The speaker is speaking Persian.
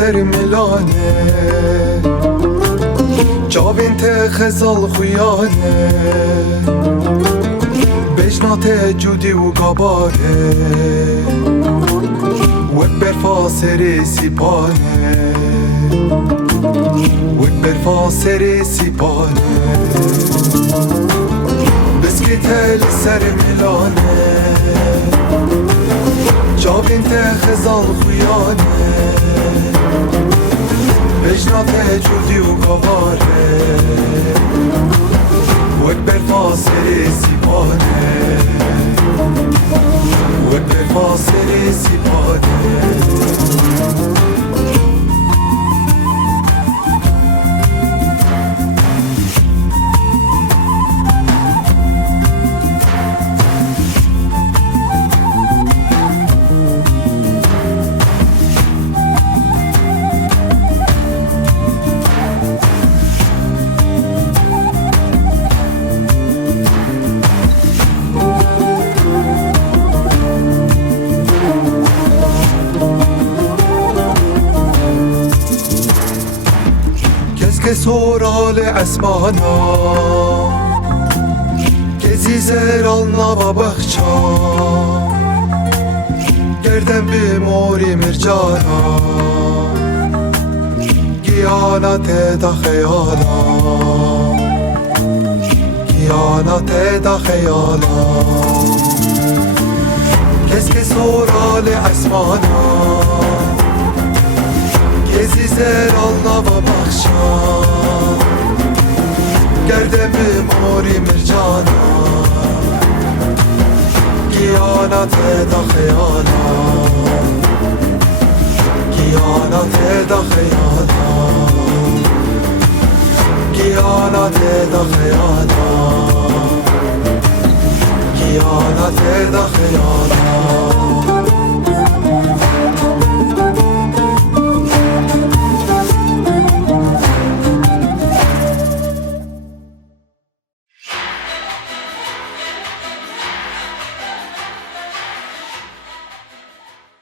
سر ملانه جاوین ته خزال خویانه بجنات جودی و گابانه وک برفا سر سیپانه وک برفا سر سیپانه بسکیت لسر ملانه جاوین ته خزال خویانه بجنات جودی و گابانه وک برفا سر سیپانه وک برفا سر سیپانه که سورال اسمانا گزی زرال نوا بخچا گردن به موری مرجانا گیانت دا خیالا گیانت دا خیالا کس که سورال اسمانا گزی زرال نوا بخشا گردم موری مرجانا گیانت دا خیالا گیانت دا خیالا گیانت دا خیالا گیانت دا خیالا